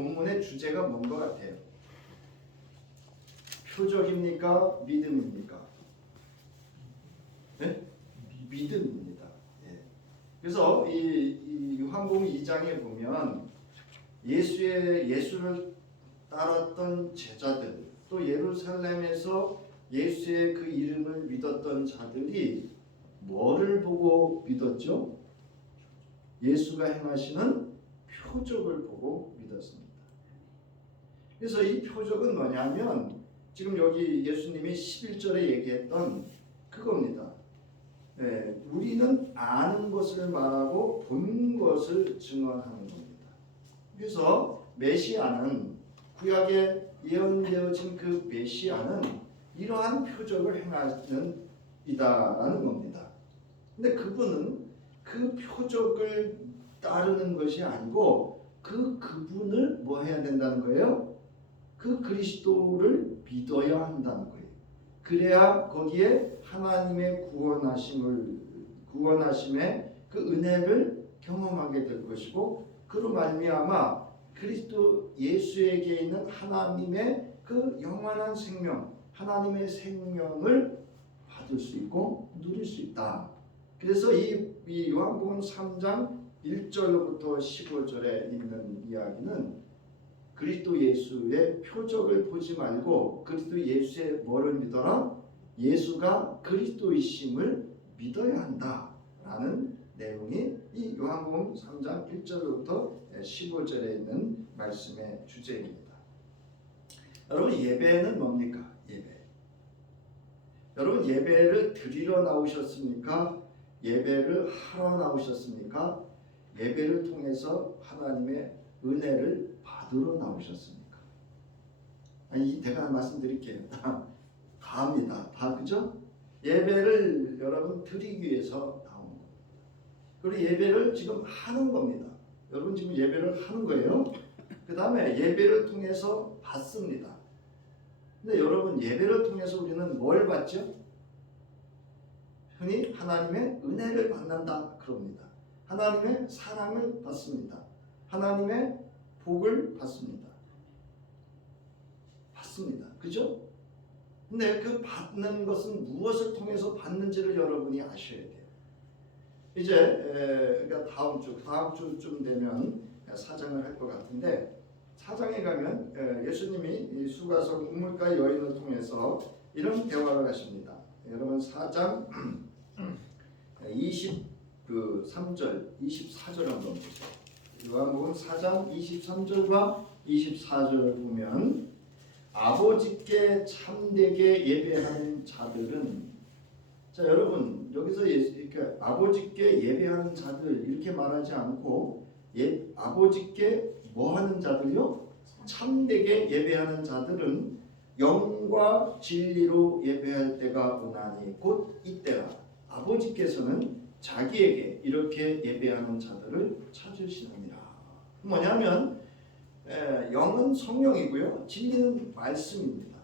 본문의 주제가 뭔 것 같아요? 표적입니까? 믿음입니까? 네? 믿음입니다. 예. 그래서 이 요한복음 2장에 보면 예수를 따랐던 제자들, 또 예루살렘에서 예수의 그 이름을 믿었던 자들이 뭐를 보고 믿었죠? 예수가 행하시는 표적을 보고 믿었습니다. 그래서 이 표적은 뭐냐면 지금 여기 예수님이 11절에 얘기했던 그겁니다. 우리는 아는 것을 말하고 본 것을 증언하는 겁니다. 그래서 메시아는, 구약에 예언되어진 그 메시아는 이러한 표적을 행하는 이다라는 겁니다. 근데 그분은 그 표적을 따르는 것이 아니고 그분을 뭐 해야 된다는 거예요? 그 그리스도를 믿어야 한다는 거예요. 그래야 거기에 하나님의 구원하심의 그 은혜를 경험하게 될 것이고, 그로 말미암아 그리스도 예수에게 있는 하나님의 그 영원한 생명, 하나님의 생명을 받을 수 있고 누릴 수 있다. 그래서 이 요한복음 3장 1절로부터 15절에 있는 이야기는 그리스도 예수의 표적을 보지 말고 그리스도 예수의 뭐를 믿어라? 예수가 그리스도이심을 믿어야 한다라는 내용이 이 요한복음 3장 1절부터 15절에 있는 말씀의 주제입니다. 여러분, 예배는 뭡니까? 예배. 여러분, 예배를 드리러 나오셨습니까? 예배를 하러 나오셨습니까? 예배를 통해서 하나님의 은혜를 받으러 나오셨습니까? 아니, 제가 말씀드릴게요. 다 합니다. 다, 그죠? 예배를 여러분 드리기 위해서 나온 겁니다. 그리고 예배를 지금 하는 겁니다. 여러분 지금 예배를 하는 거예요. 그 다음에 예배를 통해서 받습니다. 근데 여러분, 예배를 통해서 우리는 뭘 받죠? 흔히 하나님의 은혜를 받는다 그럽니다. 하나님의 사랑을 받습니다. 하나님의 복을 받습니다. 그죠? 근데 그 받는 것은 무엇을 통해서 받는지를 여러분이 아셔야 돼요. 이제 그러니까 다음 주쯤 되면 사장을 할 것 같은데, 사장에 가면 예수님이 수가성 우물가 여인을 통해서 이런 대화를 하십니다. 여러분 4장 23절, 24절 한번 보세요. 요한복음 4장 23절과 24절을 보면 아버지께 참되게 예배하는 자들은, 자 여러분 여기서 그러니까 아버지께 예배하는 자들 이렇게 말하지 않고 아버지께 뭐 하는 자들요? 참되게 예배하는 자들은 영과 진리로 예배할 때가 오나니 곧 이때라. 아버지께서는 자기에게 이렇게 예배하는 자들을 찾으시느니라. 뭐냐면 영은 성령이고요, 진리는 말씀입니다.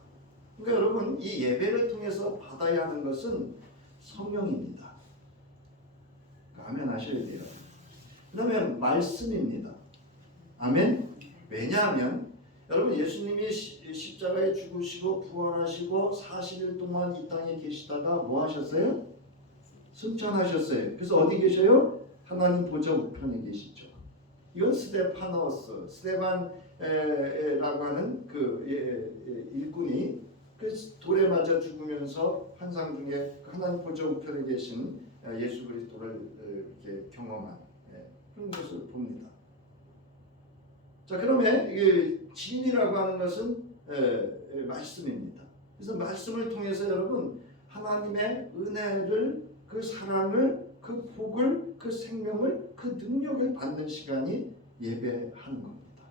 그러니까 여러분, 이 예배를 통해서 받아야 하는 것은 성령입니다. 아멘 하셔야 돼요. 그러면 말씀입니다. 아멘. 왜냐하면 여러분, 예수님이 십자가에 죽으시고 부활하시고 40일 동안 이 땅에 계시다가 뭐 하셨어요? 승천하셨어요. 그래서 어디 계셔요? 하나님 보좌 우편에 계시죠. 이건 스데반라고 하는 그 일꾼이 그 돌에 맞아 죽으면서 환상 중에 하나님 보좌 우편에 계신 예수 그리스도를 이렇게 경험한 그런 것을 봅니다. 자, 그러면 이게 진리라고 하는 것은 말씀입니다. 그래서 말씀을 통해서 여러분 하나님의 은혜를, 그 사랑을, 그 복을, 그 생명을, 그 능력을 받는 시간이 예배하는 겁니다.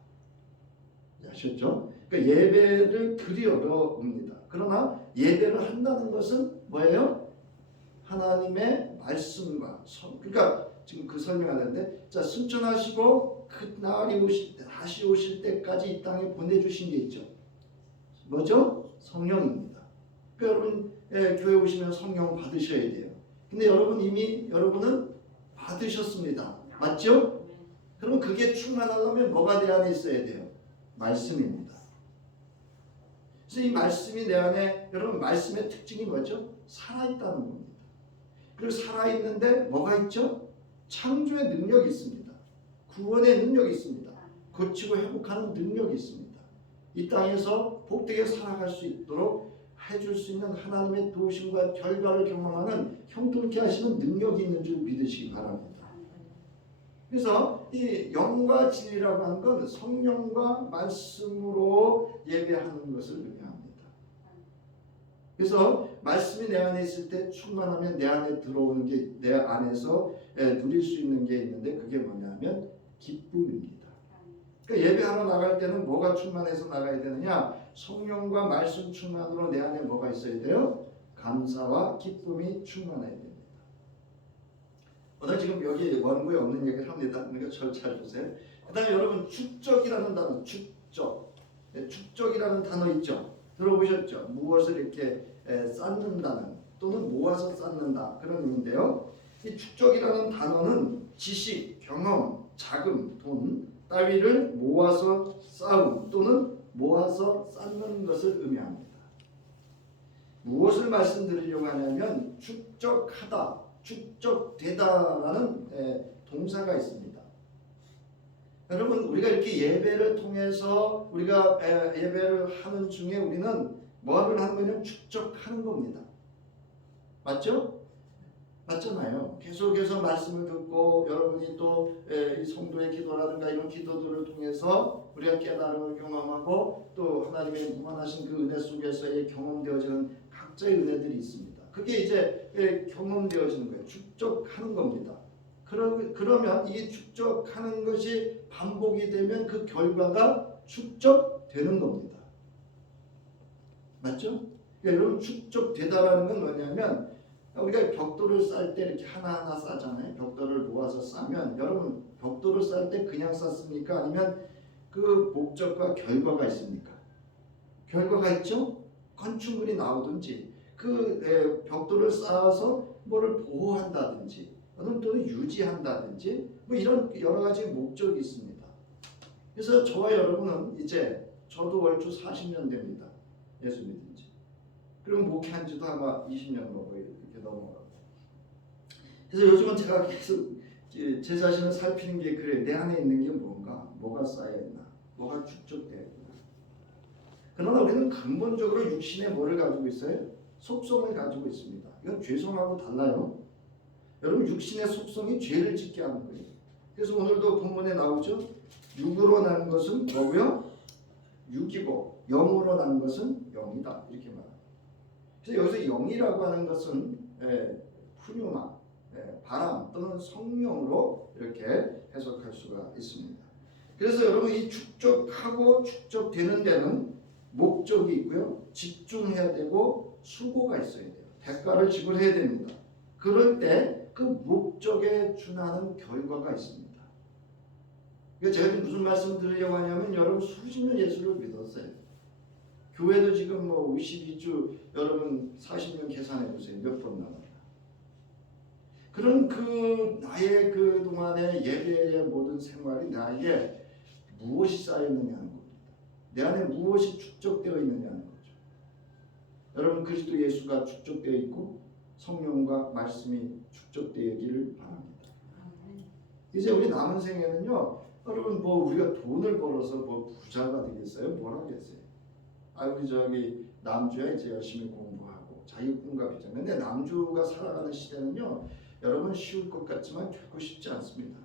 아셨죠? 그러니까 예배를 드리러 옵니다. 그러나 예배를 한다는 것은 뭐예요? 하나님의 말씀과 그러니까 지금 그 설명하는데, 자 승천하시고 그 날이 다시 오실 때까지 이 땅에 보내주신 게 있죠. 뭐죠? 성령입니다. 그러니까 여러분 교회 오시면 성령 받으셔야 돼요. 근데 여러분은 받으셨습니다. 맞죠? 그럼 그게 충만하려면 뭐가 내 안에 있어야 돼요? 말씀입니다. 그래서 이 말씀이 내 안에, 여러분 말씀의 특징이 뭐죠? 살아있다는 겁니다. 그리고 살아있는데 뭐가 있죠? 창조의 능력이 있습니다. 구원의 능력이 있습니다. 고치고 회복하는 능력이 있습니다. 이 땅에서 복되게 살아갈 수 있도록 해줄 수 있는 하나님의 도우심과 결과를 경험하는 형통케 하시는 능력이 있는 줄 믿으시기 바랍니다. 그래서 이 영과 진리라고 하는 건 성령과 말씀으로 예배하는 것을 의미합니다. 그래서 말씀이 내 안에 있을 때 충만하면 내 안에 들어오는 게, 내 안에서 누릴 수 있는 게 있는데, 그게 뭐냐면 기쁨입니다. 그러니까 예배하러 나갈 때는 뭐가 충만해서 나가야 되느냐? 성령과 말씀 충만으로 내 안에 뭐가 있어야 돼요? 감사와 기쁨이 충만해야 됩니다. 오늘 지금 여기 원고에 없는 얘기를 합니다. 그러니까 저를 잘 보세요. 그 다음에 여러분 축적이라는 단어, 축적이라는 단어 있죠? 들어보셨죠? 무엇을 이렇게 쌓는다는, 또는 모아서 쌓는다, 그런 의미인데요. 이 축적이라는 단어는 지식, 경험, 자금, 돈 따위를 모아서 쌓음 또는 모아서 쌓는 것을 의미합니다. 무엇을 말씀드리려고 하냐면 축적하다, 축적되다라는 동사가 있습니다. 여러분, 우리가 이렇게 예배를 통해서 우리가 예배를 하는 중에 우리는 뭐를 하는 거냐면 축적하는 겁니다. 맞죠? 맞잖아요. 계속해서 말씀을 듣고 여러분이 또 이 성도의 기도라든가 이런 기도들을 통해서 우리가 깨달음을 경험하고 또 하나님의 무한하신 그 은혜 속에서의 경험되어지는 각자의 은혜들이 있습니다. 그게 이제 경험되어지는 거예요. 축적하는 겁니다. 그러면 이 축적하는 것이 반복이 되면 그 결과가 축적되는 겁니다. 맞죠? 그러니까 여러분, 축적되다라는 건 뭐냐면, 우리가 벽돌을 쌓을 때 이렇게 하나하나 쌓잖아요. 벽돌을 모아서 쌓으면, 여러분 벽돌을 쌓을 때 그냥 쌓습니까? 아니면 그 목적과 결과가 있습니까? 결과가 있죠? 건축물이 나오든지, 그 벽돌을 쌓아서 뭐를 보호한다든지, 또는 유지한다든지, 뭐 이런 여러 가지 목적이 있습니다. 그래서 저와 여러분은 이제, 저도 얼추 40년 됩니다. 예수 믿은 지. 그리고 목회한 지도 아마 20년 이렇게 넘어가고. 그래서 요즘은 제가 계속 제 자신을 살피는 게 그래요. 내 안에 있는 게 뭔가, 뭐가 쌓여있나, 뭐가 축적되어 있나. 그러나 우리는 근본적으로 육신에 뭐를 가지고 있어요? 속성을 가지고 있습니다. 이건 죄성하고 달라요. 여러분, 육신의 속성이 죄를 짓게 하는 거예요. 그래서 오늘도 본문에 나오죠. 육으로 난 것은 뭐고요? 육이고 영으로 난 것은 영이다, 이렇게 말합니다. 그래서 여기서 영이라고 하는 것은 푸뉴마, 바람 또는 성령으로 이렇게 해석할 수가 있습니다. 그래서 여러분, 이 축적하고 축적되는 데는 목적이 있고요, 집중해야 되고 수고가 있어야 돼요. 대가를 지불해야 됩니다. 그럴 때 그 목적에 준하는 결과가 있습니다. 그러니까 제가 무슨 말씀을 드리려고 하냐면, 여러분 수십 년 예수를 믿었어요. 교회도 지금 뭐 52주, 여러분 40년 계산해 보세요. 몇 번 나와요. 그런 그 나의 그 동안의 예배의 모든 생활이 나에게 무엇이 쌓였느냐는 겁니다. 내 안에 무엇이 축적되어 있느냐는 거죠. 여러분, 그리스도 예수가 축적되어 있고 성령과 말씀이 축적되기를 바랍니다. 이제 우리 남은 생에는요, 여러분 뭐 우리가 돈을 벌어서 뭐 부자가 되겠어요? 뭘 하겠어요? 우리 저기 남주야 이제 열심히 공부하고 자기 꿈과 비전. 근데 남주가 살아가는 시대는요, 여러분 쉬울 것 같지만 결코 쉽지 않습니다.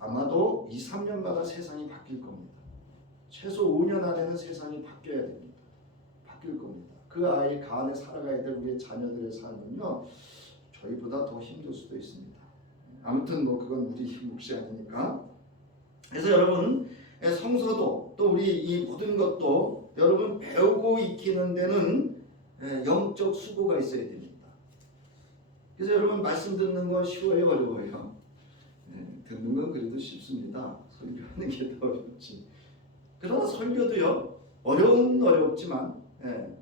아마도 2, 3년마다 세상이 바뀔 겁니다. 최소 5년 안에는 세상이 바뀌어야 됩니다. 바뀔 겁니다. 그 아이 가안에 살아가야 될 우리의 자녀들의 삶은요, 저희보다 더 힘들 수도 있습니다. 아무튼 뭐 그건 우리 몫이 아니니까. 그래서 여러분, 성서도 또 우리 이 모든 것도 여러분 배우고 익히는 데는 영적 수고가 있어야 됩니다. 그래서 여러분, 말씀 듣는 거 쉬워요, 어려워요? 듣는 건 그래도 쉽습니다. 설교하는 게 더 어렵지. 그러나 설교도요, 어렵지만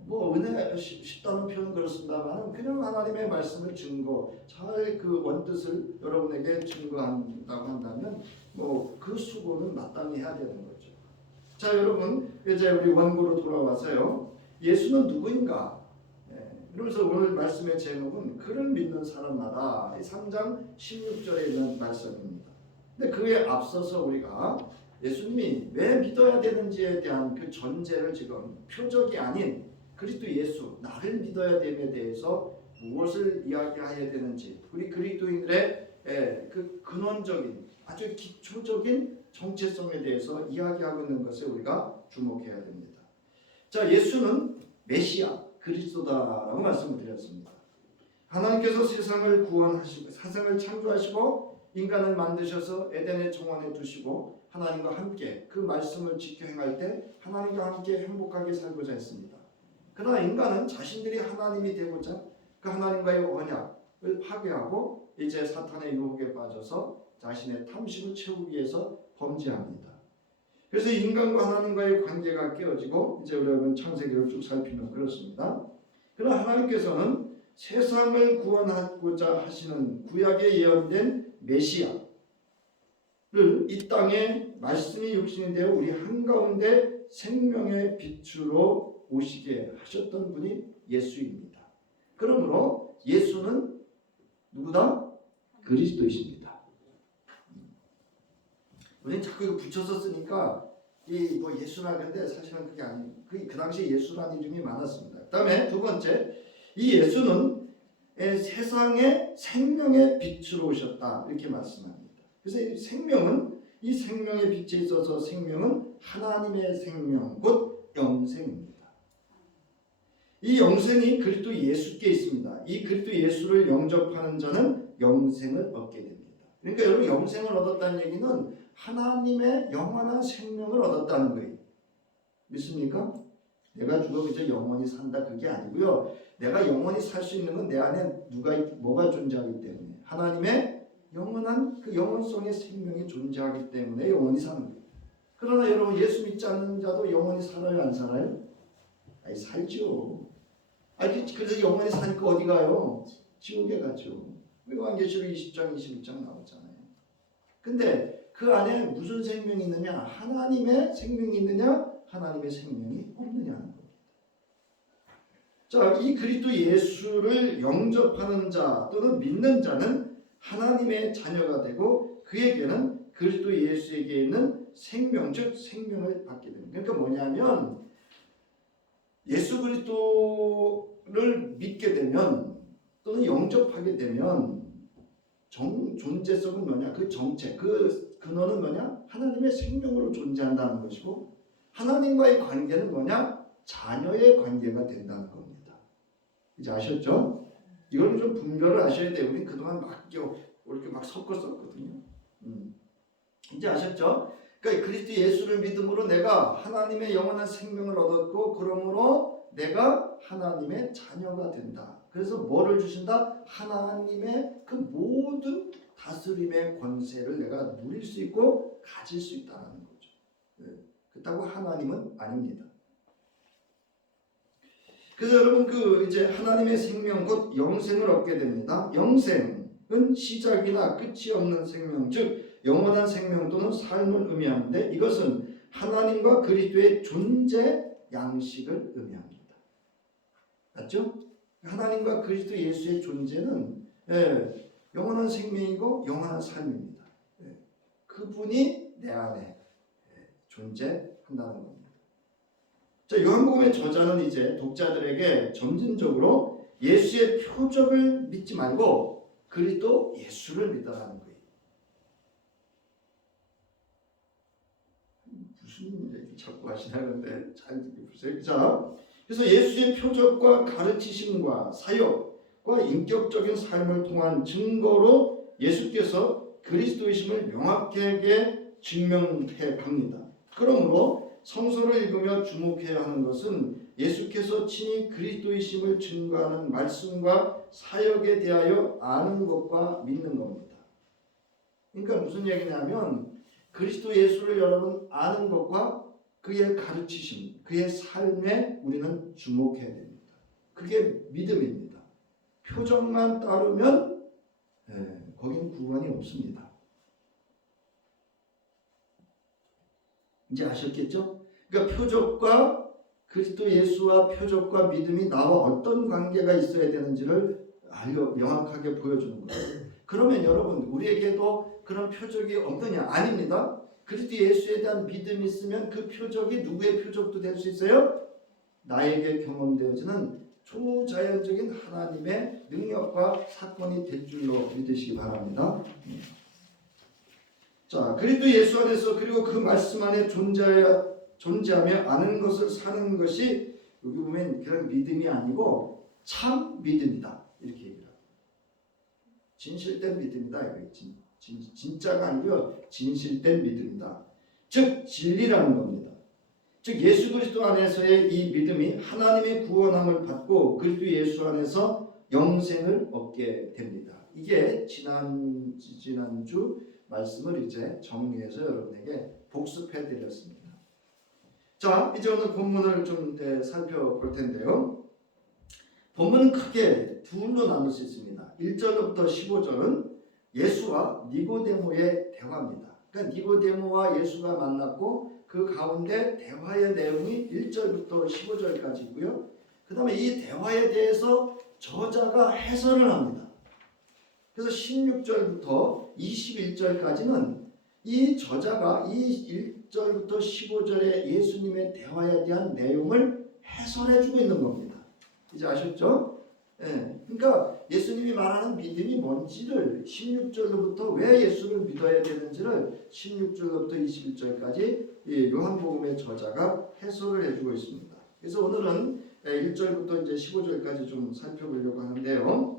뭐 은혜 쉽다는 표현 그렇습니다만, 그냥 하나님의 말씀을 증거, 잘 그 원뜻을 여러분에게 증거한다고 한다면 뭐 그 수고는 마땅히 해야 되는 거죠. 자, 여러분 이제 우리 원고로 돌아와서요. 예수는 누구인가? 그러면서 오늘 말씀의 제목은 그를 믿는 사람마다 3장 16절에 있는 말씀입니다. 근데 그에 앞서서 우리가 예수님이 왜 믿어야 되는지에 대한 그 전제를 지금 표적이 아닌 그리스도 예수, 나를 믿어야 됨에 대해서 무엇을 이야기해야 되는지 우리 그리스도인들의 그 근원적인 아주 기초적인 정체성에 대해서 이야기하고 있는 것에 우리가 주목해야 됩니다. 자, 예수는 메시아, 그리스도다라고 말씀을 드렸습니다. 하나님께서 세상을 구원하시고 세상을 창조하시고 인간을 만드셔서 에덴의 정원에 두시고 하나님과 함께 그 말씀을 지켜 행할 때 하나님과 함께 행복하게 살고자 했습니다. 그러나 인간은 자신들이 하나님이 되고자 그 하나님과의 언약을 파괴하고 이제 사탄의 유혹에 빠져서 자신의 탐심을 채우기 위해서 범죄합니다. 그래서 인간과 하나님과의 관계가 깨어지고 이제 우리가 창세기를 쭉 살피면 그렇습니다. 그러나 하나님께서는 세상을 구원하고자 하시는 구약에 예언된 메시아를 이 땅에 말씀이 육신이 되어 우리 한가운데 생명의 빛으로 오시게 하셨던 분이 예수입니다. 그러므로 예수는 누구다? 그리스도이십니다. 우리는 자꾸 이거 붙여서 쓰니까 이 뭐 예수라는데 사실은 그게 아니에요. 그 당시에 예수라는 이름이 많았습니다. 그다음에 두 번째, 이 예수는 세상의 생명의 빛으로 오셨다 이렇게 말씀합니다. 그래서 이 생명의 빛에 있어서 생명은 하나님의 생명 곧 영생입니다. 이 영생이 그리스도 예수께 있습니다. 이 그리스도 예수를 영접하는 자는 영생을 얻게 됩니다. 그러니까 여러분 영생을 얻었다는 얘기는 하나님의 영원한 생명을 얻었다는 거예요. 믿습니까? 내가 죽어 이제 영원히 산다 그게 아니고요. 내가 영원히 살 수 있는 건 내 안에 뭐가 존재하기 때문에 하나님의 영원한 그 영원성의 생명이 존재하기 때문에 영원히 사는 거예요. 그러나 여러분 예수 믿지 않는 자도 영원히 살아요, 안 살아요? 아니 살죠. 그래서 영원히 사니까 어디 가요? 지옥에 가죠. 요한계시록 20장 21장 나오잖아요. 근데 그 안에 무슨 생명이 있느냐? 하나님의 생명이 있느냐? 하나님의 생명이 없느냐는 겁니다. 자, 이 그리스도 예수를 영접하는 자 또는 믿는 자는 하나님의 자녀가 되고 그에게는 그리스도 예수에게 있는 생명, 즉 생명을 받게 됩니다. 그러니까 뭐냐면 예수 그리스도를 믿게 되면 또는 영접하게 되면 존재성은 뭐냐? 그 정체, 그 근원은 뭐냐? 하나님의 생명으로 존재한다는 것이고 하나님과의 관계는 뭐냐? 자녀의 관계가 된다는 겁니다. 이제 아셨죠? 이걸 좀 분별을 하셔야 돼요. 우리 그동안 이렇게 막 섞었었거든요. 이제 아셨죠? 그러니까 그리스도 예수를 믿음으로 내가 하나님의 영원한 생명을 얻었고 그러므로 내가 하나님의 자녀가 된다. 그래서 뭐를 주신다? 하나님의 그 모든 다스림의 권세를 내가 누릴 수 있고 가질 수 있다는 거죠. 그렇다고 하나님은 아닙니다. 그래서 여러분 이제 하나님의 생명 곧 영생을 얻게 됩니다. 영생은 시작이나 끝이 없는 생명, 즉 영원한 생명 또는 삶을 의미하는데 이것은 하나님과 그리스도의 존재 양식을 의미합니다. 맞죠? 하나님과 그리스도 예수의 존재는 영원한 생명이고 영원한 삶입니다. 그분이 내 안에 존재한다는 겁니다. 자, 요한복음의 저자는 이제 독자들에게 점진적으로 예수의 표적을 믿지 말고 그리스도 예수를 믿으라는 거예요. 무슨 얘기 자꾸 하시나는데 잘 들어보세요. 자, 그래서 예수의 표적과 가르치심과 사역과 인격적인 삶을 통한 증거로 예수께서 그리스도이심을 명확하게 증명해 갑니다. 그러므로 성서를 읽으며 주목해야 하는 것은 예수께서 친히 그리스도이심을 증거하는 말씀과 사역에 대하여 아는 것과 믿는 겁니다. 그러니까 무슨 얘기냐면 그리스도 예수를 여러분 아는 것과 그의 가르치심, 그의 삶에 우리는 주목해야 됩니다. 그게 믿음입니다. 표정만 따르면 거기는 구원이 없습니다. 이제 아셨겠죠? 그러니까 표적과 그리스도 예수와 표적과 믿음이 나와 어떤 관계가 있어야 되는지를 명확하게 보여주는 거예요. 그러면 여러분 우리에게도 그런 표적이 없느냐? 아닙니다. 그리스도 예수에 대한 믿음이 있으면 그 표적이 누구의 표적도 될 수 있어요? 나에게 경험되어지는 초자연적인 하나님의 능력과 사건이 될 줄로 믿으시기 바랍니다. 자, 그리스도 예수 안에서 그리고 그 말씀 안에 존재하며 아는 것을 사는 것이 여기 보면 그런 믿음이 아니고 참 믿음이다 이렇게 얘기합니다. 진실된 믿음이다. 진짜가 아니고요. 진실된 믿음이다. 즉 진리라는 겁니다. 즉 예수 그리스도 안에서의 이 믿음이 하나님의 구원함을 받고 그리스도 예수 안에서 영생을 얻게 됩니다. 이게 지난주 말씀을 이제 정리해서 여러분에게 복습해 드렸습니다. 자, 이제 오늘 본문을 좀 살펴볼 텐데요. 본문은 크게 둘로 나눌 수 있습니다. 1절부터 15절은 예수와 니고데모의 대화입니다. 그러니까 니고데모와 예수가 만났고 그 가운데 대화의 내용이 1절부터 15절까지고요. 그 다음에 이 대화에 대해서 저자가 해설을 합니다. 그래서 16절부터 21절까지는 이 저자가 이 1절부터 15절의 예수님의 대화에 대한 내용을 해설해주고 있는 겁니다. 이제 아셨죠? 예, 그러니까 예수님이 말하는 믿음이 뭔지를 16절로부터 왜 예수를 믿어야 되는지를 16절로부터 21절까지 요한복음의 저자가 해설을 해주고 있습니다. 그래서 오늘은 1절부터 이제 15절까지 좀 살펴보려고 하는데요.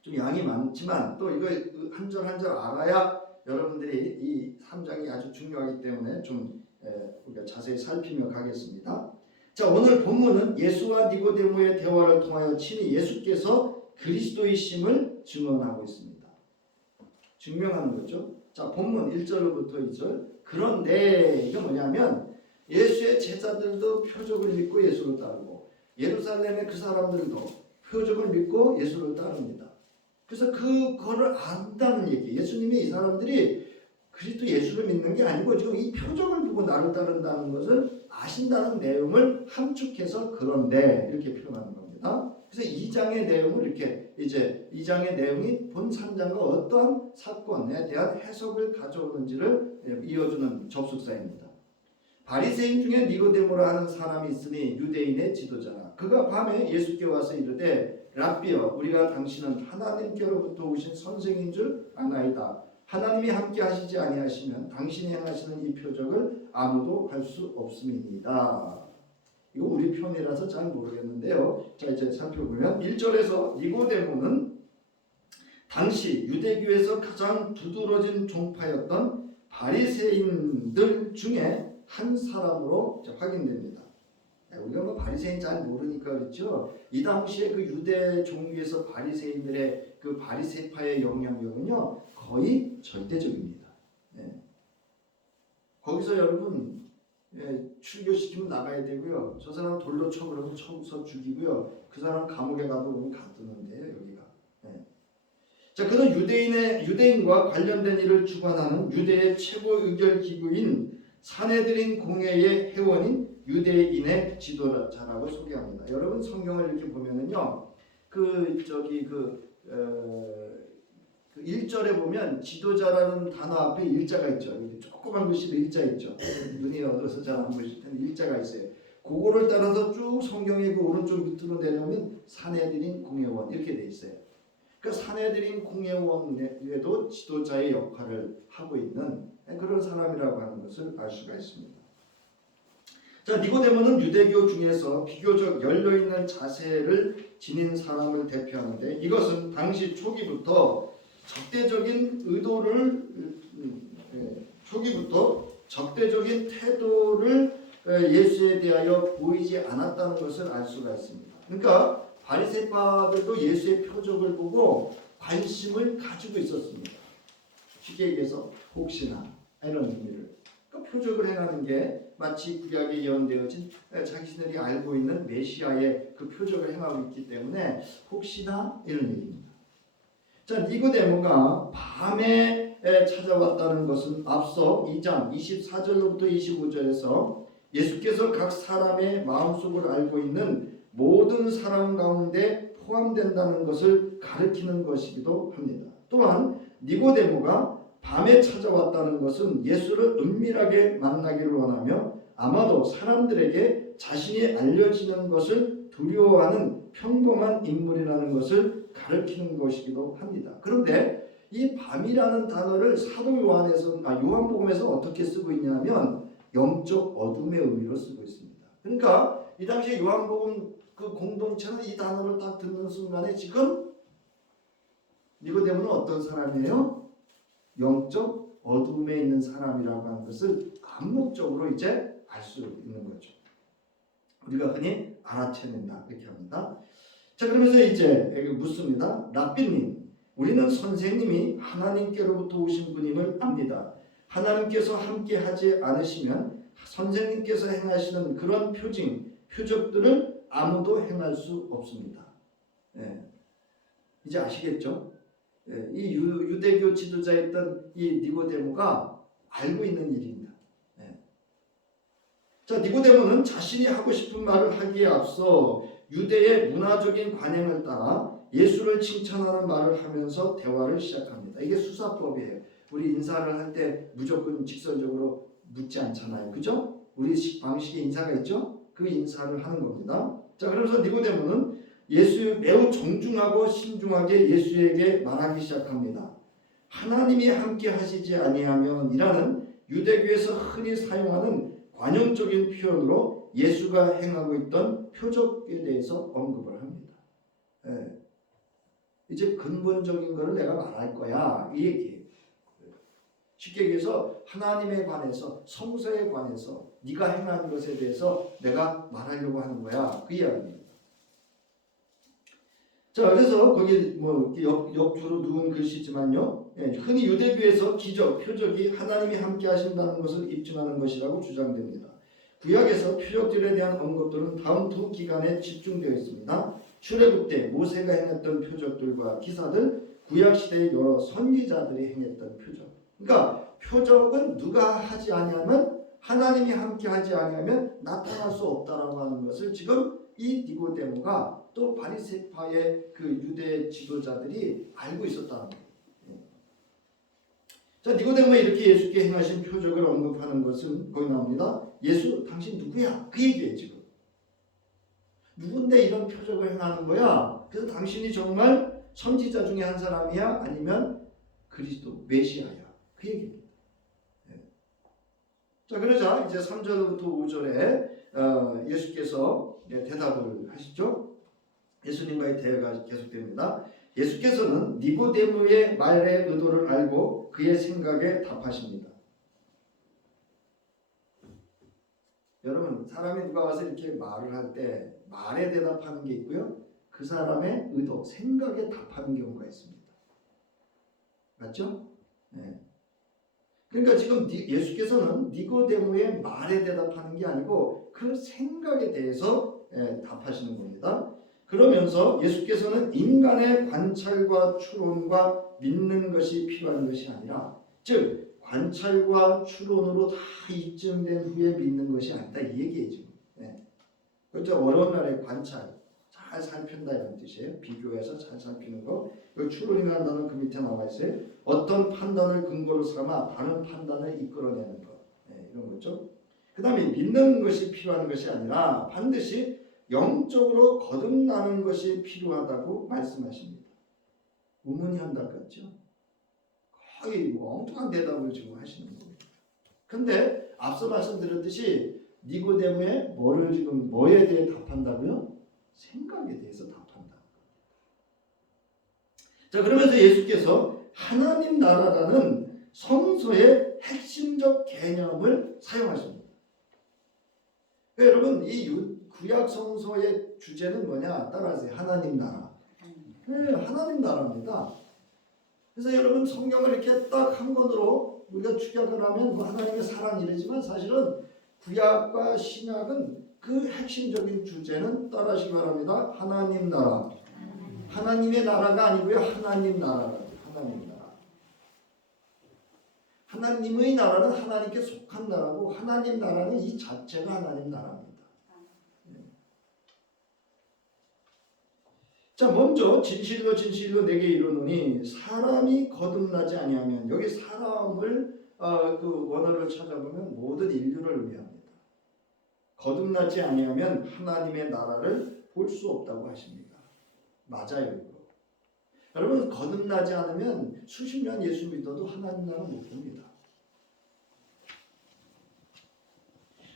좀 양이 많지만 또 이거 한 절 한 절 알아야 여러분들이 이 3장이 아주 중요하기 때문에 좀 우리가 자세히 살피며 가겠습니다. 자, 오늘 본문은 예수와 니고데모의 대화를 통하여 친히 예수께서 그리스도이심을 증언하고 있습니다. 증명하는 거죠. 자, 본문 1절로부터 2절. 그런데 이게 뭐냐면 예수의 제자들도 표적을 믿고 예수를 따르고 예루살렘의 그 사람들도 표적을 믿고 예수를 따릅니다. 그래서 그거를 안다는 얘기. 예수님이 이 사람들이 그리스도 예수를 믿는 게 아니고 지금 이 표적을 보고 나를 따른다는 것을 아신다는 내용을 함축해서 그런데 이렇게 표현하는 겁니다. 그래서 2장의 내용을 이렇게 이제 2장의 내용이 본 3장과 어떠한 사건에 대한 해석을 가져오는지를 이어주는 접속사입니다. 바리새인 중에 니고데모라 하는 사람이 있으니 유대인의 지도자라. 그가 밤에 예수께 와서 이르되 랍비여 우리가 당신은 하나님께로부터 오신 선생인 줄 아나이다. 하나님이 함께 하시지 아니하시면 당신이 행하시는 이 표적을 아무도 할 수 없음이니이다. 이거 우리 편이라서 잘 모르겠는데요. 자, 이제 살펴보면 1절에서 니고데모는 당시 유대교에서 가장 두드러진 종파였던 바리새인들 중에 한 사람으로 확인됩니다. 우리가 뭐 바리새인 잘 모르니까 그렇죠. 이 당시에 그 유대 종교에서 바리새인들의 그 바리새파의 영향력은요 거의 절대적입니다. 거기서 여러분 출교시키면 나가야 되고요. 저 사람 돌로 쳐 그러면 쳐서 죽이고요. 그 사람 감옥에 가도 그러면 가두는데요 여기가. 자, 그는 유대인과 관련된 일을 주관하는 유대의 최고 의결 기구인 산헤드린 공회의 회원인 유대인의 지도자라고 소개합니다. 여러분 성경을 이렇게 보면은요, 그 1절에 보면 지도자라는 단어 앞에 일자가 있죠. 조그만 글씨로 일자 있죠. 눈이 어두워서 잘 안 보이실 텐데 일자가 있어요. 그거를 따라서 쭉 성경의 그 오른쪽 밑으로 내려오면 산헤드린 공회원 이렇게 돼 있어요. 그러니까 산헤드린 공회원에도 지도자의 역할을 하고 있는 그런 사람이라고 하는 것을 알 수가 있습니다. 자, 니고데모는 유대교 중에서 비교적 열려있는 자세를 지닌 사람을 대표하는데 이것은 당시 초기부터 적대적인 태도를 예수에 대하여 보이지 않았다는 것을 알 수가 있습니다. 그러니까 바리새파들도 예수의 표적을 보고 관심을 가지고 있었습니다. 쉽게 얘기해서 혹시나 이런 의미를. 그러니까 표적을 행하는 게 마치 구약에 예언되어진 자기들이 알고 있는 메시아의 그 표적을 행하고 있기 때문에 혹시나 이런 얘기입니다. 자, 니고데모가 밤에 찾아왔다는 것은 앞서 2장 24절로부터 25절에서 예수께서 각 사람의 마음속을 알고 있는 모든 사람 가운데 포함된다는 것을 가리키는 것이기도 합니다. 또한 니고데모가 밤에 찾아왔다는 것은 예수를 은밀하게 만나기를 원하며 아마도 사람들에게 자신이 알려지는 것을 두려워하는 평범한 인물이라는 것을 가리키는 것이기도 합니다. 그런데 이 밤이라는 단어를 사도 요한복음에서 어떻게 쓰고 있냐면 영적 어둠의 의미로 쓰고 있습니다. 그러니까 이 당시에 요한복음 그 공동체는 이 단어를 딱 듣는 순간에 지금 니고데모는 어떤 사람이에요? 영적 어둠에 있는 사람이라고 하는 것을 암묵적으로 이제 알 수 있는 거죠. 우리가 흔히 알아채는다 이렇게 합니다. 자, 그러면서 이제 묻습니다. 랍비님, 우리는 선생님이 하나님께로부터 오신 분임을 압니다. 하나님께서 함께 하지 않으시면 선생님께서 행하시는 그런 표적들을 아무도 행할 수 없습니다. 이제 아시겠죠? 이 유대교 지도자였던 이 니고데모가 알고 있는 일입니다. 자, 니고데모는 자신이 하고 싶은 말을 하기에 앞서 유대의 문화적인 관행을 따라 예수를 칭찬하는 말을 하면서 대화를 시작합니다. 이게 수사법이에요. 우리 인사를 할 때 무조건 직선적으로 묻지 않잖아요. 그죠? 우리 방식의 인사가 있죠? 그 인사를 하는 겁니다. 자, 그래서 니고데모는 매우 정중하고 신중하게 예수에게 말하기 시작합니다. 하나님이 함께 하시지 아니하면 이라는 유대교에서 흔히 사용하는 관용적인 표현으로 예수가 행하고 있던 표적에 대해서 언급을 합니다. 이제 근본적인 것을 내가 말할 거야 이 얘기예요. 쉽게 얘기해서 하나님에 관해서 성서에 관해서 네가 행하는 것에 대해서 내가 말하려고 하는 거야 그 이야기입니다. 자, 그래서 거기 뭐 옆주로 누운 글씨지만요, 흔히 유대교에서 기적, 표적이 하나님이 함께 하신다는 것을 입증하는 것이라고 주장됩니다. 구약에서 표적들에 대한 언급들은 다음 두 기간에 집중되어 있습니다. 출애굽 때 모세가 행했던 표적들과 기사들, 구약 시대의 여러 선지자들이 행했던 표적. 그러니까 표적은 누가 하지 아니하면 하나님이 함께 하지 아니하면 나타날 수 없다라고 하는 것을 지금 이 니고데모가 또 바리새파의 그 유대 지도자들이 알고 있었다는 거예요. 자, 니고데모가 이렇게 예수께 행하신 표적을 언급하는 것은 거기 나옵니다. 예수, 당신 누구야? 그 얘기예요 지금. 누군데 이런 표적을 행하는 거야? 그래서 당신이 정말 선지자 중에 한 사람이야? 아니면 그리스도 메시아야? 그 얘기입니다. 자, 그러자 이제 3절부터 5절에 예수께서 대답을 하시죠. 예수님과의 대화가 계속됩니다. 예수께서는 니고데모의 말의 의도를 알고 그의 생각에 답하십니다. 여러분, 사람이 누가 와서 이렇게 말을 할 때 말에 대답하는 게 있고요, 그 사람의 의도, 생각에 답하는 경우가 있습니다. 맞죠? 네. 그러니까 지금 예수께서는 니고데모의 말에 대답하는 게 아니고 그 생각에 대해서 답하시는 겁니다. 그러면서 예수께서는 인간의 관찰과 추론과 믿는 것이 필요한 것이 아니라, 즉 관찰과 추론으로 다 입증된 후에 믿는 것이 아니다 이 얘기예요 지금. 그렇죠? 어려운 날에 관찰, 잘 살핀다 이런 뜻이에요. 비교해서 잘 살피는 거. 그 추론이라는 단어는 그 밑에 나와 있어요. 어떤 판단을 근거로 삼아 다른 판단을 이끌어내는 것, 이런 거죠. 그 다음에 믿는 것이 필요한 것이 아니라 반드시 영적으로 거듭나는 것이 필요하다고 말씀하십니다. 우문현답 같죠? 거의 뭐 엉뚱한 대답을 지금 하시는 겁니다. 근데 앞서 말씀드렸듯이 니고데모의 뭐에 대해 답한다고요? 생각에 대해서 답한다. 자, 그러면서 예수께서 하나님 나라라는 성서의 핵심적 개념을 사용하십니다. 그러니까 여러분, 이 구약 성서의 주제는 뭐냐? 따라하세요. 하나님 나라. 네, 하나님 나라입니다. 그래서 여러분, 성경을 이렇게 딱 한 권으로 우리가 축약을 하면 뭐 하나님의 사랑 이러지만 사실은 구약과 신약은 그 핵심적인 주제는 따라하시기 바랍니다. 하나님 나라. 하나님의 나라가 아니고요, 하나님 나라라고. 하나님 나라. 하나님의 나라는 하나님께 속한 나라고 하나님 나라는 이 자체가 하나님 나라입니다. 자, 먼저 진실로 진실로 내게 이르노니 사람이 거듭나지 아니하면, 여기 사람을 그 원어를 찾아보면 모든 인류를 의미합니다. 거듭나지 아니하면 하나님의 나라를 볼 수 없다고 하십니다. 맞아요, 이거. 여러분, 거듭나지 않으면 수십 년 예수 믿어도 하나님 나라 못 봅니다.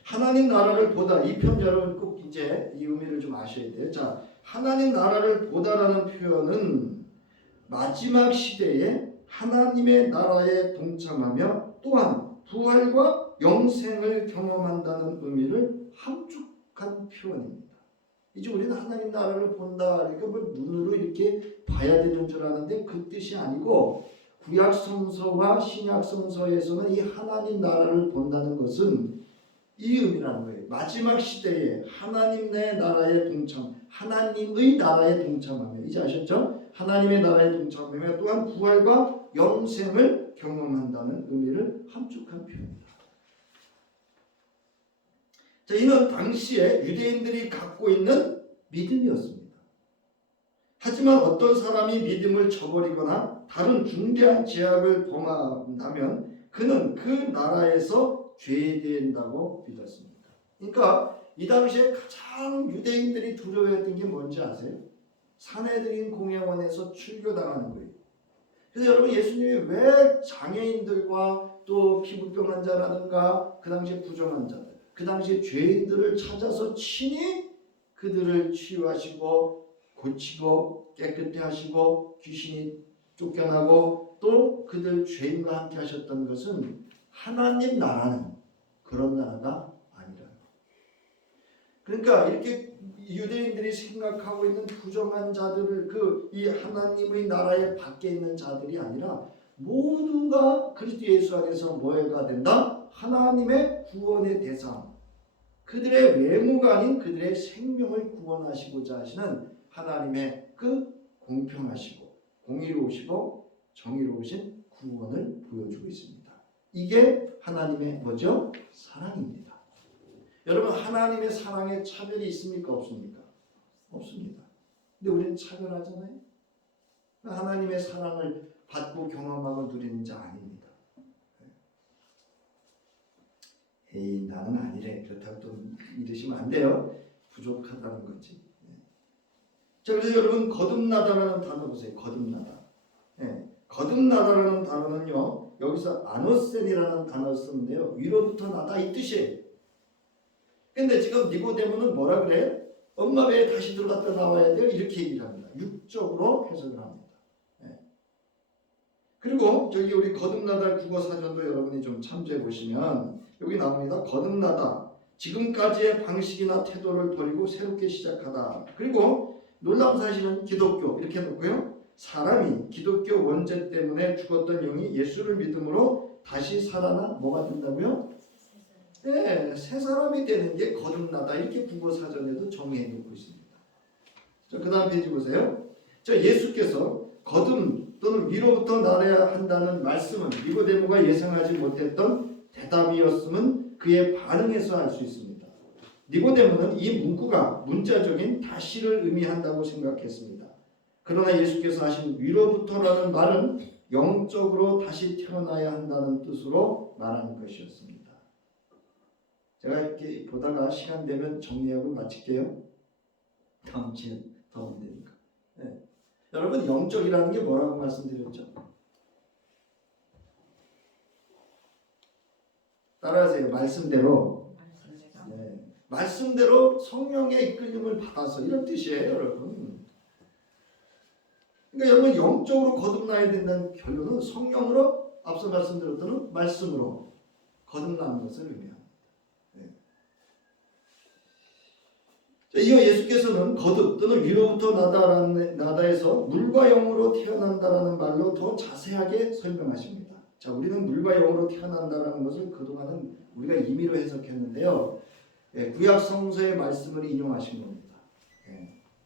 하나님 나라를 보다, 이 편절은 꼭 이제 이 의미를 좀 아셔야 돼요. 자, 하나님 나라를 보다라는 표현은 마지막 시대에 하나님의 나라에 동참하며 또한 부활과 영생을 경험한다는 의미를 함축한 표현입니다. 이제 우리는 하나님 나라를 본다, 그러니까 뭐 눈으로 이렇게 봐야 되는 줄 아는데 그 뜻이 아니고, 구약 성서와 신약 성서에서는 이 하나님 나라를 본다는 것은 이 의미라는 거예요. 마지막 시대에 하나님의 나라에 동참, 하나님의 나라에 동참하며, 이제 아셨죠? 하나님의 나라에 동참하며 또한 부활과 영생을 경험한다는 의미를 함축한 표현입니다. 자, 이는 당시에 유대인들이 갖고 있는 믿음이었습니다. 하지만 어떤 사람이 믿음을 저버리거나 다른 중대한 죄악을 범한다면 그는 그 나라에서 죄된다고 믿었습니다. 그러니까 이 당시에 가장 유대인들이 두려워했던 게 뭔지 아세요? 산헤드린 공회원에서 출교당하는 거예요. 그래서 여러분, 예수님이 왜 장애인들과 또 피부병 환자라든가 그 당시에 부정한 자들, 그 당시에 죄인들을 찾아서 친히 그들을 치유하시고 고치고 깨끗게 하시고 귀신이 쫓겨나고 또 그들 죄인과 함께 하셨던 것은 하나님 나라는 그런 나라가 아니라. 그러니까 이렇게 유대인들이 생각하고 있는 부정한 자들을 이 하나님의 나라에 밖에 있는 자들이 아니라 모두가 그리스도 예수 안에서 뭐가 된다? 하나님의 구원의 대상, 그들의 외모가 아닌 그들의 생명을 구원하시고자 하시는 하나님의 그 공평하시고 공의로우시고 정의로우신 구원을 보여주고 있습니다. 이게 하나님의 뭐죠? 사랑입니다. 여러분, 하나님의 사랑에 차별이 있습니까? 없습니까? 없습니다. 근데 우리는 차별하잖아요. 하나님의 사랑을 받고 경험하고 누리는 자 아닙니다. 에이, 나는 아니래. 그렇다고 또 이러시면 안 돼요. 부족하다는 거지. 자, 그래서 여러분, 거듭나다라는 단어 보세요. 거듭나다. 거듭나다라는 단어는요, 여기서 아노센이라는 단어를 쓰는데요, 위로부터 나다 이 뜻이에요. 근데 지금 니고데모는 뭐라 그래? 엄마 배에 다시 들어갔다 나와야 돼요. 이렇게 얘기를 합니다. 육적으로 해석을 합니다. 그리고 저기 우리 거듭나다 국어사전도 여러분이 좀 참조해 보시면 여기 나옵니다. 거듭나다, 지금까지의 방식이나 태도를 버리고 새롭게 시작하다. 그리고 놀라운 사실은 기독교 이렇게 놓고요, 사람이 기독교 원죄 때문에 죽었던 영이 예수를 믿음으로 다시 살아나 뭐가 된다고요? 네, 새 사람이 되는 게 거듭나다, 이렇게 국어사전에도 정의해 놓고 있습니다. 자, 그 다음 페이지 보세요. 자, 예수께서 거듭 또는 위로부터 나아야 한다는 말씀은 니고데모가 예상하지 못했던 대답이었음은 그의 반응에서 알 수 있습니다. 니고데모는 이 문구가 문자적인 다시를 의미한다고 생각했습니다. 그러나 예수께서 하신 위로부터라는 말은 영적으로 다시 태어나야 한다는 뜻으로 말하는 것이었습니다. 제가 이렇게 보다가 시간 되면 정리하고 마칠게요. 다음 주에 더 되니까. 여러분, 영적이라는 게 뭐라고 말씀드렸죠? 따라하세요. 말씀대로. 말씀대로 성령의 이끌림을 받아서, 이런 뜻이에요, 여러분. 그러니까 여러분, 영적으로 거듭나야 된다는 결론은 성령으로, 앞서 말씀드렸던 말씀으로 거듭나는 것을 의미합니다. 이어 예수께서는 거듭 또는 위로부터 나다에서 물과 영으로 태어난다라는 말로 더 자세하게 설명하십니다. 자, 우리는 물과 영으로 태어난다라는 것을 그동안은 우리가 임의로 해석했는데요, 구약 성서의 말씀을 인용하신 겁니다.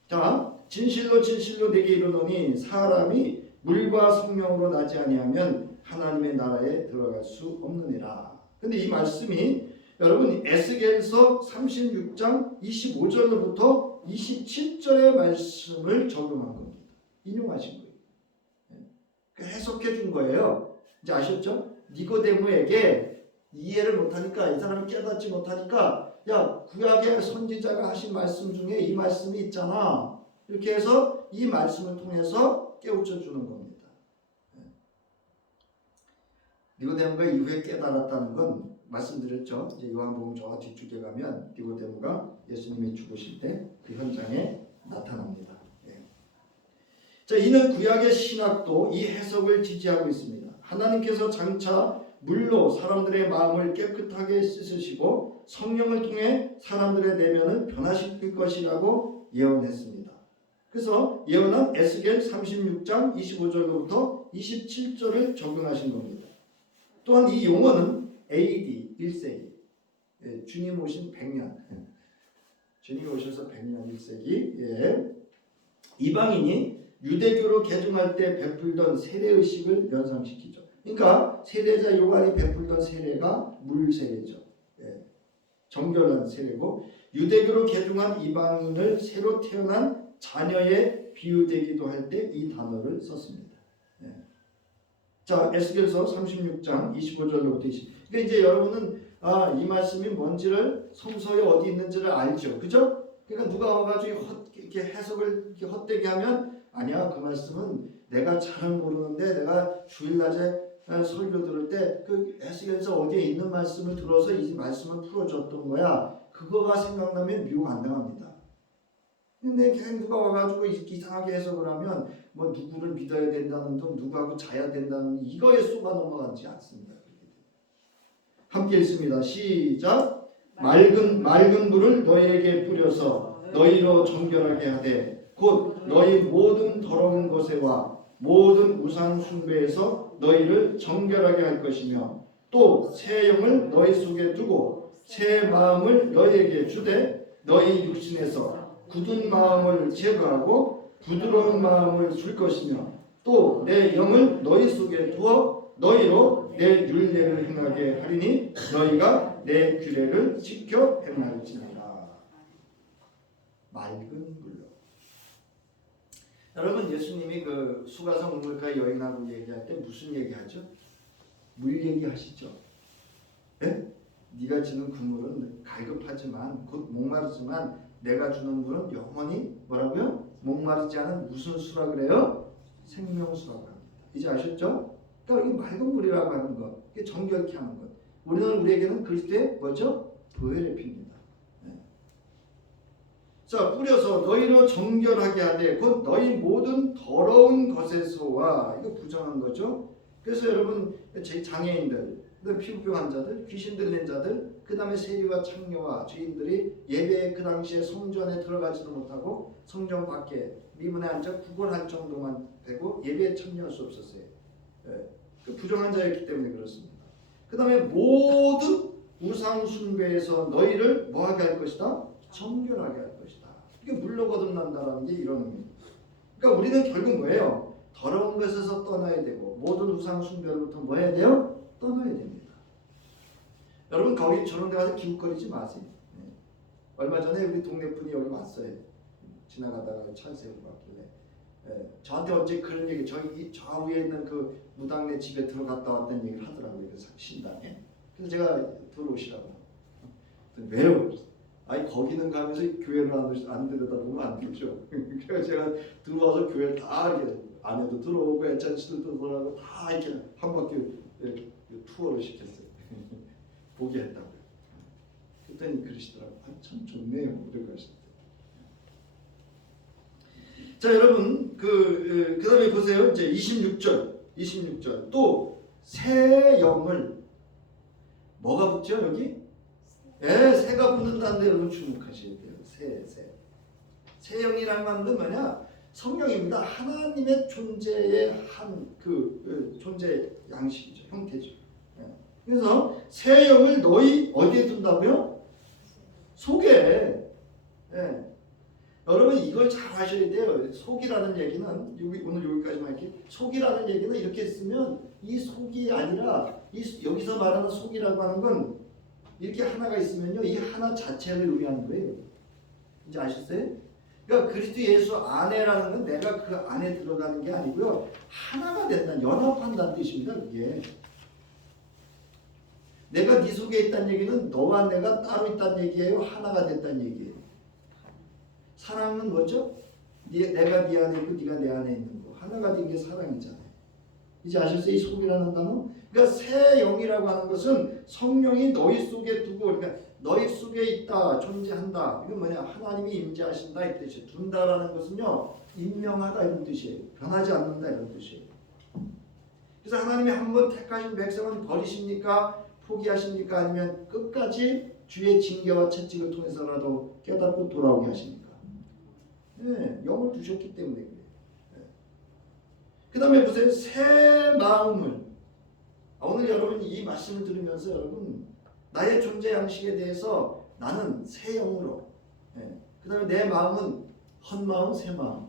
자, 진실로 진실로 내게 이르노니 사람이 물과 성령으로 나지 아니하면 하나님의 나라에 들어갈 수 없느니라. 근데 이 말씀이 여러분 에스겔서 36장 25절로부터 27절의 말씀을 적용한 겁니다. 인용하신 거예요. 해석해 준 거예요. 이제 아셨죠? 니고데모에게 이해를 못하니까, 이 사람이 깨닫지 못하니까, 야, 구약의 선지자가 하신 말씀 중에 이 말씀이 있잖아. 이렇게 해서 이 말씀을 통해서 깨우쳐 주는 겁니다. 니고데모가 이후에 깨달았다는 건 말씀드렸죠. 이제 요한복음 저 뒤쪽에 가면 니고데모가 예수님이 죽으실 때 그 현장에 나타납니다. 자, 이는 구약의 신학도 이 해석을 지지하고 있습니다. 하나님께서 장차 물로 사람들의 마음을 깨끗하게 씻으시고 성령을 통해 사람들의 내면을 변화시킬 것이라고 예언했습니다. 그래서 예언한 에스겔 36장 25절로부터 27절을 적용하신 겁니다. 또한 이 용어는 AD 1세기, 주님 오신 100년, 주님 오셔서 100년 1세기, 이방인이 유대교로 개종할 때 베풀던 세례의식을 연상시키죠. 그러니까 세례자 요한이 베풀던 세례가 물 세례죠. 정결한 세례고, 유대교로 개종한 이방인을 새로 태어난 자녀에 비유되기도 할 때 이 단어를 썼습니다. 자, 에스겔서 36장 25절로부터 20. 그러니까 이제 여러분은 이 말씀이 뭔지를 성서에 어디 있는지를 알죠, 그죠? 그러니까 누가 와가지고 이렇게 해석을 이렇게 헛되게 하면, 아니야, 그 말씀은 내가 잘은 모르는데 내가 주일낮에 설교 들을 때 그 에스겔서 어디에 있는 말씀을 들어서 이 말씀을 풀어줬던 거야. 그거가 생각나면 미혹 안 당합니다. 근데 누가 와가지고 이상하게 해석을 하면 뭐 누구를 믿어야 된다는 둥, 누구하고 자야 된다는 이거에 쏘가 넘어가지 않습니다. 함께 읽습니다. 시작. 맑은 물을 너희에게 뿌려서 너희로 정결하게 하되 곧 너희 모든 더러운 것에와 모든 우상 숭배에서 너희를 정결하게 할 것이며 또 새 영을 너희 속에 두고 새 마음을 너희에게 주되 너희 육신에서 굳은 마음을 제거하고 부드러운 마음을 줄 것이며 또 내 영을 너희 속에 두어 너희로 내 율례를 행하게 하리니 너희가 내 규례를 지켜 행할지니라. 맑은 물로. 여러분, 예수님이 그 수가성 우물가 여인하고 얘기할 때 무슨 얘기하죠? 물 얘기하시죠. 네? 네가 주는 그 물은 갈급하지만 곧 목마르지만 내가 주는 물은 영원히 뭐라고요? 목마르지 않은 무슨 수라 그래요? 생명수라고 합니다. 이제 아셨죠? 그러니까 이게 맑은 물이라고 하는 것, 이게 정결케 하는 것. 우리에게는 그리스도의 뭐죠? 보혈의 피입니다. 자, 뿌려서 너희로 정결하게 하되 곧 너희 모든 더러운 것에서와, 이거 부정한 거죠. 그래서 여러분, 제 장애인들, 피부병 환자들, 귀신 들린 자들, 그 다음에 세리와 창녀와 죄인들이 예배 그 당시에 성전에 들어가지도 못하고 성전 밖에 미문에 앉아 구걸할 정도만 되고 예배에 참여할 수 없었어요. 그 부정한 자였기 때문에 그렇습니다. 그 다음에 모든 우상 숭배에서 너희를 뭐하게 할 것이다? 정결하게 할 것이다. 이게 물로 거듭난다라는 게 이런 의미입니다. 그러니까 우리는 결국 뭐예요? 더러운 것에서 떠나야 되고 모든 우상 숭배로부터 뭐 해야 돼요? 떠나야 됩니다. 여러분, 거기 저런 데 가서 기웃거리지 마세요. 얼마 전에 우리 동네 분이 여기 왔어요. 지나가다가 차 세우고 왔길래 저한테 어째 그런 얘기, 저기 저 위에 있는 그 무당네 집에 들어갔다 왔다는 얘기를 하더라고요. 그 신당에. 그래서 제가 들어오시라고. 왜요? 아니 거기는 가면서 교회를 안 들여다보면 안 되죠. 그래서 제가 들어와서 교회를 다 이렇게 안에도 들어오고 애찬시도 들어오고 다 이렇게 한 바퀴 투어를 시켰어요. 보게 했다고요. 그랬더니 그러시더라고요. 참 좋네요. 그러고 하시더라고요. 자, 여러분, 그 다음에 보세요. 이제 26절 또 새 영을 뭐가 붙죠 여기? 새가 붙는다는데 여러분 주목하셔야 돼요. 새 영이란 말은 뭐냐? 성령입니다. 하나님의 존재의 한 그 존재 양식이죠, 형태죠. 그래서 새 영을 너희 어디에 둔다고요? 속에. 여러분 이걸 잘 하셔야 돼요. 속이라는 얘기는 오늘 여기까지만 할게요. 속이라는 얘기는 이렇게 쓰면 이 속이 아니라 여기서 말하는 속이라고 하는 건 이렇게 하나가 있으면요, 이 하나 자체를 의미하는 거예요. 이제 아셨어요? 그러니까 그리스도 예수 안에라는 건 내가 그 안에 들어가는 게 아니고요, 하나가 된다는, 연합한다는 뜻입니다. 그게 내가 네 속에 있다는 얘기는 너와 내가 따로 있다는 얘기예요, 하나가 됐다는 얘기예요. 사랑은 뭐죠? 내가 네 안에 있고 네가 내 안에 있는 거, 하나가 된 게 사랑이잖아요. 이제 아셨어요? 이 속이라는 단어? 그러니까 새 영이라고 하는 것은 성령이 너희 속에 두고, 그러니까 너희 속에 있다, 존재한다. 이건 뭐냐? 하나님이 임재하신다 이 뜻이에요. 둔다라는 것은요, 임명하다 이런 뜻이에요. 변하지 않는다 이런 뜻이에요. 그래서 하나님이 한번 택하신 백성은 버리십니까? 포기하십니까? 아니면 끝까지 주의 징계와 채찍을 통해서라도 깨닫고 돌아오게 하십니까? 네, 영을 두셨기 때문에 그래요. 네. 그 다음에 보세요. 새 마음을, 오늘 여러분 이 말씀을 들으면서 여러분 나의 존재 양식에 대해서 나는 새 영으로, 네. 그 다음에 내 마음은 헛마음, 새 마음.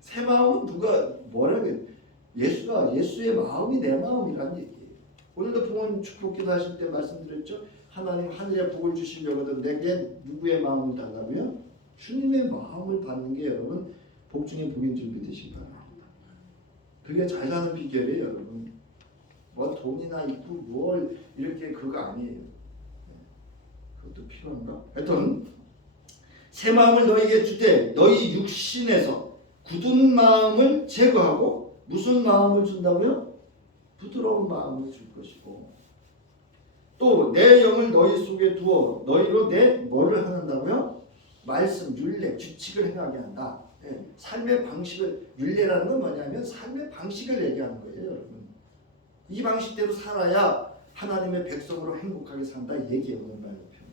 새 마음은 누가 뭐라고 해요? 예수의 마음이 내 마음이라는 얘기예요. 오늘도 부모님 축복기도 하실 때 말씀드렸죠. 하나님 하늘에 복을 주시려거든 내게 누구의 마음을 달라고요? 주님의 마음을 받는 게 여러분 복 중에 복인 줄 믿으시기 바랍니다. 그게 잘 사는 비결이에요, 여러분. 뭐 돈이나 있고 뭘 이렇게 그거 아니에요. 그것도 필요한가? 하여튼 새 마음을 너희에게 주되 너희 육신에서 굳은 마음을 제거하고 무슨 마음을 준다고요? 부드러운 마음을 줄 것이고, 또 내 영을 너희 속에 두어 너희로 내 뭐를 하는다고요? 말씀, 율례, 규칙을 행하게 한다. 네. 삶의 방식을, 율례라는 건 뭐냐면 삶의 방식을 얘기하는 거예요, 여러분. 이 방식대로 살아야 하나님의 백성으로 행복하게 산다 이 얘기예요. 오늘 말로 표현.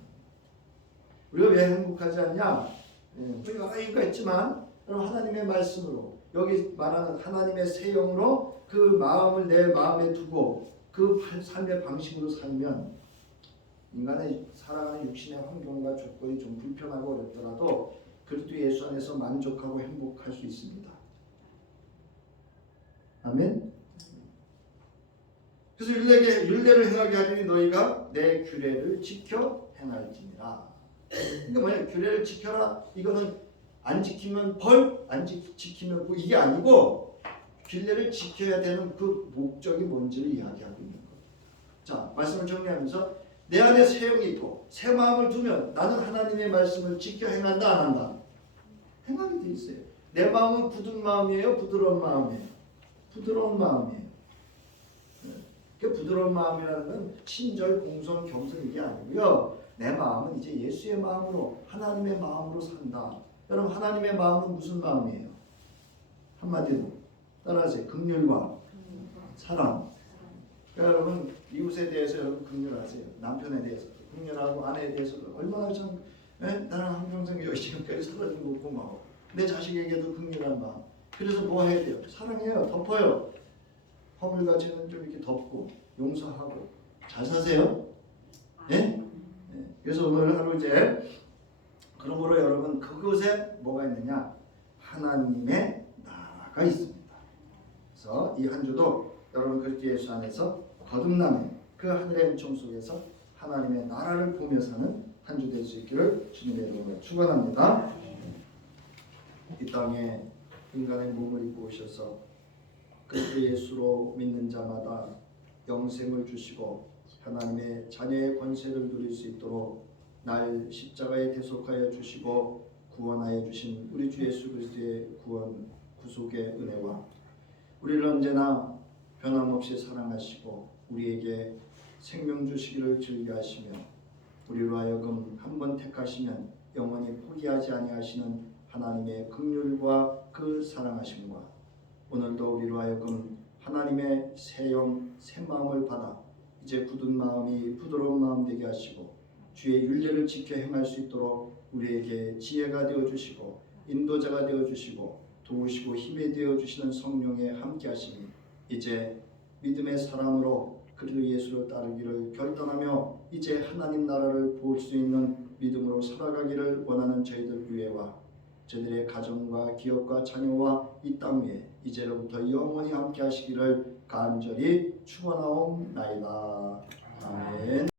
우리가 왜 행복하지 않냐? 우리가 이유가 있지만 여러분 하나님의 말씀으로, 여기 말하는 하나님의 새 영으로 그 마음을 내 마음에 두고 그 삶의 방식으로 살면 인간의 살아가는 육신의 환경과 조건이 좀 불편하고 어렵더라도 그리스도 예수 안에서 만족하고 행복할 수 있습니다. 아멘. 그래서 율례를 행하게 하리니 너희가 내 규례를 지켜 행할지니라. 그러니까 뭐냐? 규례를 지켜라. 이거는 안 지키면 벌, 안 지키면 뭐 이게 아니고 규례를 지켜야 되는 그 목적이 뭔지를 이야기하고 있는 겁니다. 자, 말씀을 정리하면서 내 안에 새 영이 있고 새 마음을 두면 나는 하나님의 말씀을 지켜 행한다, 안 한다? 행하게 돼 있어요. 내 마음은 굳은 마음이에요, 부드러운 마음이에요? 부드러운 마음이에요. 그 부드러운 마음이라는 건 친절, 공손, 겸손 이게 아니고요. 내 마음은 이제 예수의 마음으로, 하나님의 마음으로 산다. 여러분 하나님의 마음은 무슨 마음이에요? 한마디로 따라하세요. 긍휼과 사랑. 그러니까 여러분 이웃에 대해서 여러분 긍휼하세요. 남편에 대해서 긍휼하고 아내에 대해서도 얼마나 참 나랑 한평생 열심히까지 살아준 거 고마워. 내 자식에게도 긍휼한 마음. 그래서 뭐 해야 돼요? 사랑해요. 덮어요. 허물과 죄는 좀 이렇게 덮고 용서하고 잘 사세요. 네? 네. 그래서 오늘 하루 이제 그러므로 여러분 그곳에 뭐가 있느냐? 하나님의 나라가 있습니다. 그래서 이 한 주도 여러분 그리스도 예수 안에서 거듭나는 그 하늘의 은총 속에서 하나님의 나라를 보며 사는 한 주 될 수 있기를 주님의 이름으로 축원합니다. 이 땅에 인간의 몸을 입고 오셔서 그리스도 예수로 믿는 자마다 영생을 주시고 하나님의 자녀의 권세를 누릴 수 있도록 날 십자가에 대속하여 주시고 구원하여 주신 우리 주 예수 그리스도의 구원 구속의 은혜와 우리를 언제나 변함없이 사랑하시고 우리에게 생명 주시기를 즐겨하시며 우리로 하여금 한번 택하시면 영원히 포기하지 아니하시는 하나님의 긍휼과 그 사랑하심과 오늘도 우리로 하여금 하나님의 새 영, 새 마음을 받아 이제 굳은 마음이 부드러운 마음 되게 하시고 주의 율례를 지켜 행할 수 있도록 우리에게 지혜가 되어주시고 인도자가 되어주시고 도우시고 힘이 되어주시는 성령의 함께 하심이 이제 믿음의 사람으로 그리스도 예수를 따르기를 결단하며 이제 하나님 나라를 볼 수 있는 믿음으로 살아가기를 원하는 저희들 위에와 저들의 가정과 기업과 자녀와 이 땅 위에 이제로부터 영원히 함께 하시기를 간절히 축원하옵나이다. 아멘.